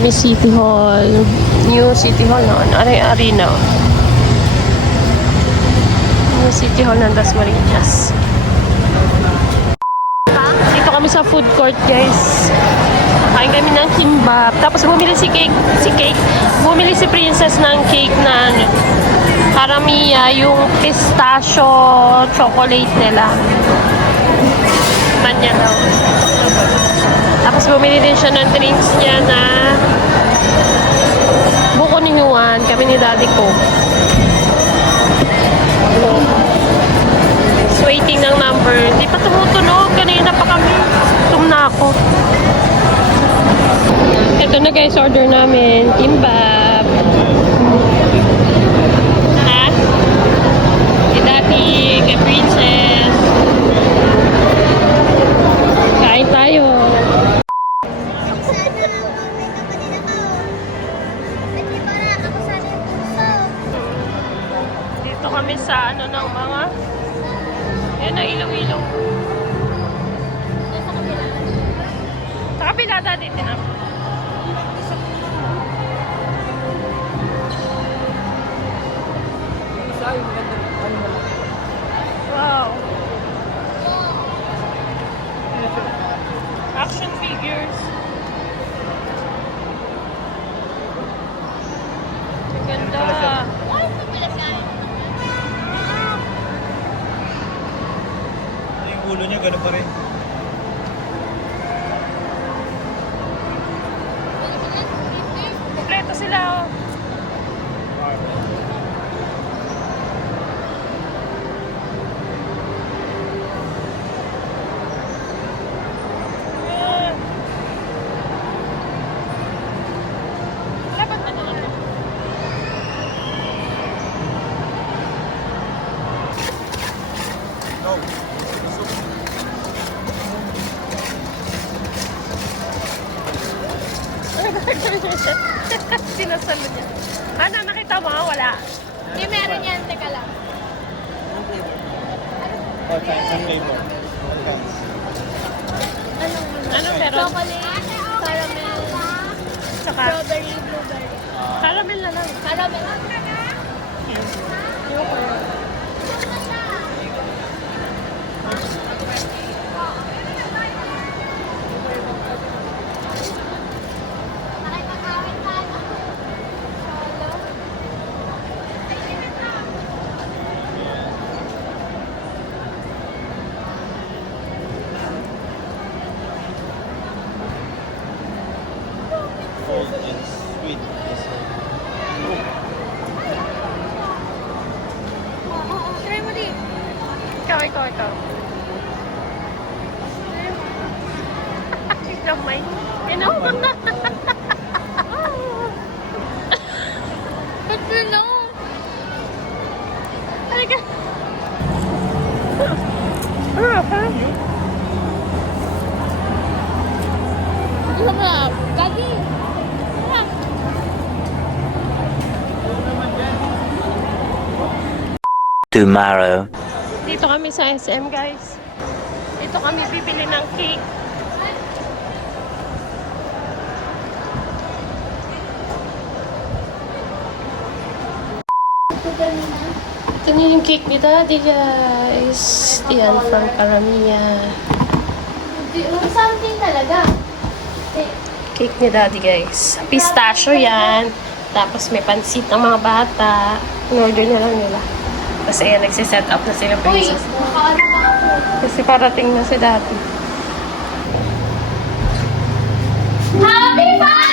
kami City Hall. New City Hall noon. Arena. New City Hall ng Dasmariñas. Dito kami sa food court, guys. Kain kami ng kimbap. Tapos bumili si Cake. Bumili si Princess ng cake na Karamiya, yung pistachio chocolate nila. Manya daw. Tapos bumili din siya ng drinks niya na buko ni Juan. Kami ni Daddy ko. So, waiting ng number. Di pa tumutunog. Kanina pa kami. Na ako. Ito na guys, order namin. Kimbap. Ha? Kay Daddy, kay Princess. Kain tayo. Dito kami sa ano ng mga yan na ilaw-ilaw. Sa kabila dati din ako. Wow. Action figures. Ang ganda. Yung ulo niya, gano'n pa rin. Kompleto sila, oh. Laban na naman. No. Sinasalo niya. Ano, nakita mo? Wala. Hindi, meron yan. Teka lang. Saan flavor? Anong meron? Chocolate, caramel, Tsaka, strawberry, blueberry. caramel na lang. Caramel. Cold and sweet. Try mo din. Ikaw. Gamay. Ba't gano'n? Halika. Sarap. Gagi. Sarap. Tomorrow. Dito kami sa SM, guys. Dito kami bibili ng cake. Ito na yung cake ni Daddy, guys. Yan, from Karamiya. Something talaga. Cake ni Daddy, guys. Pistachio yan. Tapos may pansit ng mga bata. In-order na lang nila. Tapos ayan, nagsiset up na sila, Uy, Princess. nakaano na ako. Kasi parating na si Daddy. Happy birthday!